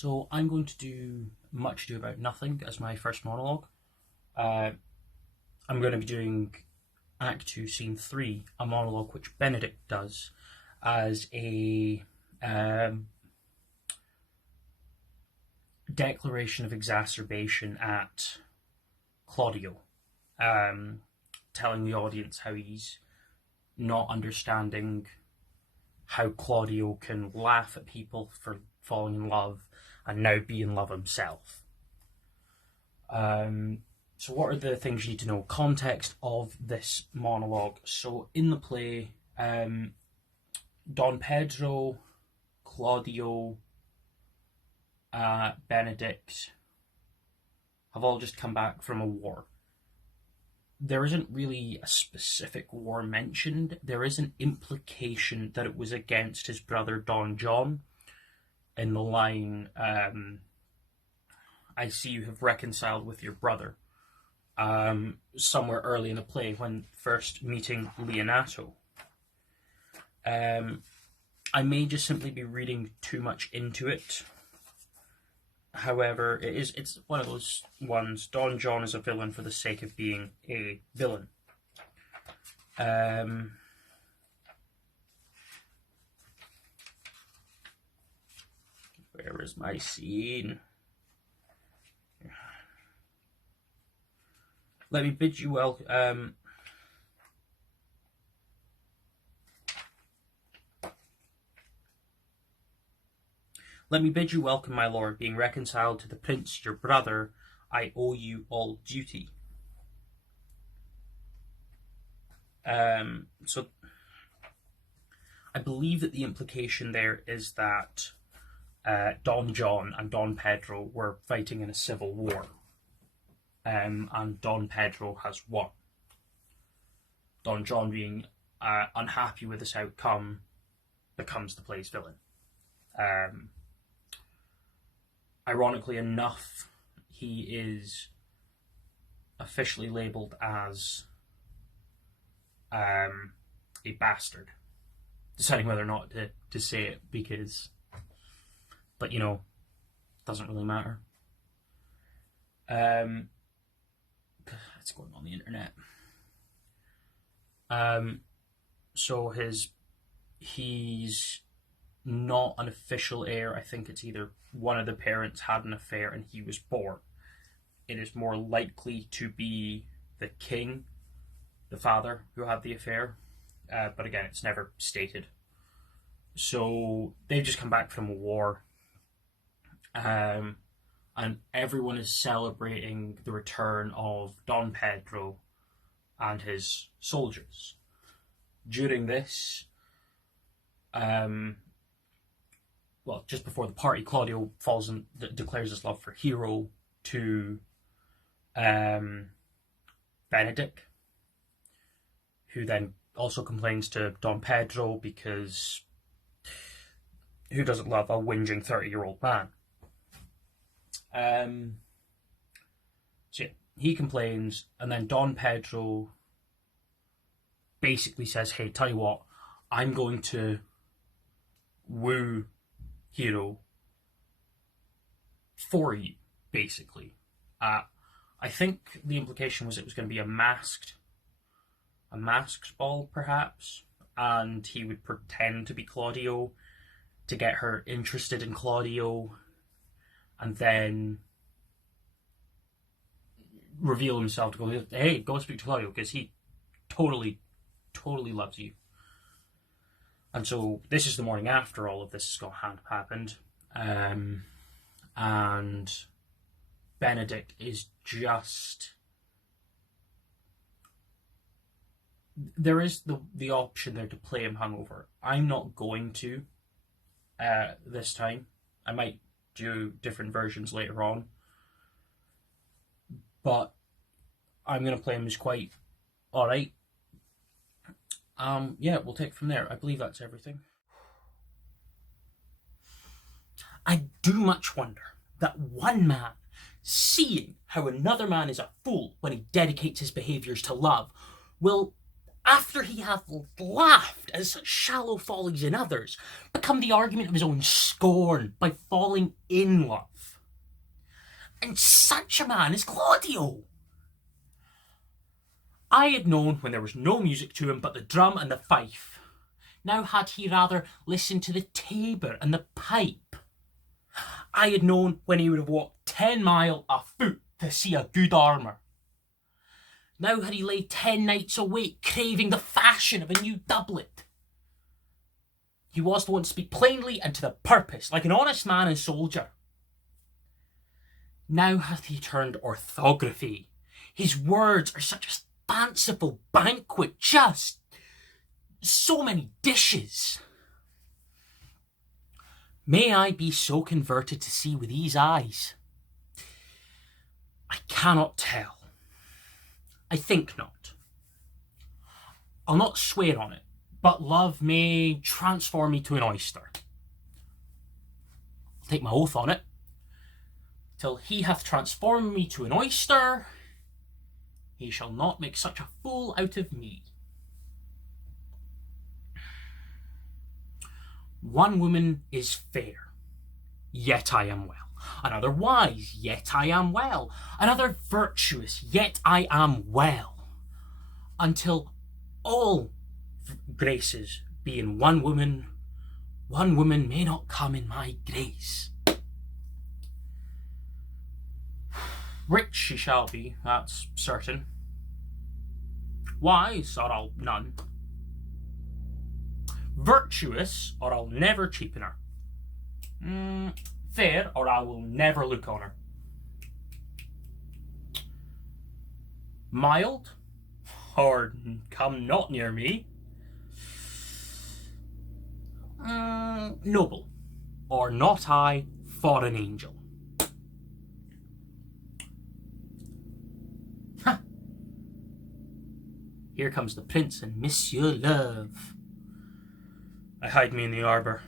So I'm going to do Much Ado About Nothing as my first monologue. I'm going to be doing Act 2, Scene 3, a monologue which Benedick does as a declaration of exacerbation at Claudio, telling the audience how he's not understanding how Claudio can laugh at people for falling in love and now be in love himself. So what are the things you need to know? Context of this monologue. So in the play, Don Pedro, Claudio, Benedict have all just come back from a war. There isn't really a specific war mentioned. There is an implication that it was against his brother Don John in the line, I see you have reconciled with your brother, somewhere early in the play when first meeting Leonato. I may just simply be reading too much into it. However, it's one of those ones. Don John is a villain for the sake of being a villain. Where is my scene? Let me bid you welcome. Let me bid you welcome, my lord. Being reconciled to the prince, your brother, I owe you all duty. So I believe that the implication there is that Don John and Don Pedro were fighting in a civil war, and Don Pedro has won. Don John, being unhappy with this outcome, becomes the play's villain. Ironically enough, he is officially labelled as a bastard, deciding whether or not to say it, but doesn't really matter. It's going on the internet. So he's not an official heir. I think it's either one of the parents had an affair and he was born. It is more likely to be the king, the father, who had the affair. But again, it's never stated. So they've just come back from a war. And everyone is celebrating the return of Don Pedro and his soldiers. During this, just before the party, Claudio declares his love for Hero to Benedick, who then also complains to Don Pedro because who doesn't love a whinging 30-year-old man? So yeah, he complains, and then Don Pedro basically says, hey, tell you what, I'm going to woo Hero for you, basically. I think the implication was it was going to be a masked ball, perhaps, and he would pretend to be Claudio to get her interested in Claudio, and then reveal himself to go, hey, go speak to Claudio, because he totally loves you. And so this is the morning after all of this has happened. And Benedict is just... There is the option there to play him hungover. I'm not going to this time. I might do different versions later on. But I'm going to play him as quite alright. We'll take it from there. I believe that's everything. I do much wonder that one man, seeing how another man is a fool when he dedicates his behaviours to love, will after he hath laughed at such shallow follies in others, become the argument of his own scorn by falling in love. And such a man is Claudio. I had known when there was no music to him but the drum and the fife. Now had he rather listened to the tabor and the pipe. I had known when he would have walked 10 mile afoot to see a good armour. Now had he lay 10 nights awake, craving the fashion of a new doublet. He was the one to speak plainly and to the purpose, like an honest man and soldier. Now hath he turned orthography. His words are such a fanciful banquet, just so many dishes. May I be so converted to see with these eyes? I cannot tell. I think not. I'll not swear on it, but love may transform me to an oyster. I'll take my oath on it. Till he hath transformed me to an oyster, he shall not make such a fool out of me. One woman is fair, yet I am well. Another wise, yet I am well. Another virtuous, yet I am well. Until all graces be in one woman may not come in my grace. Rich she shall be, that's certain. Wise, or I'll none. Virtuous, or I'll never cheapen her. Fair, or I will never look on her. Mild, or come not near me. Noble, or not I for an angel. Here comes the prince and Monsieur Love. I hide me in the arbour.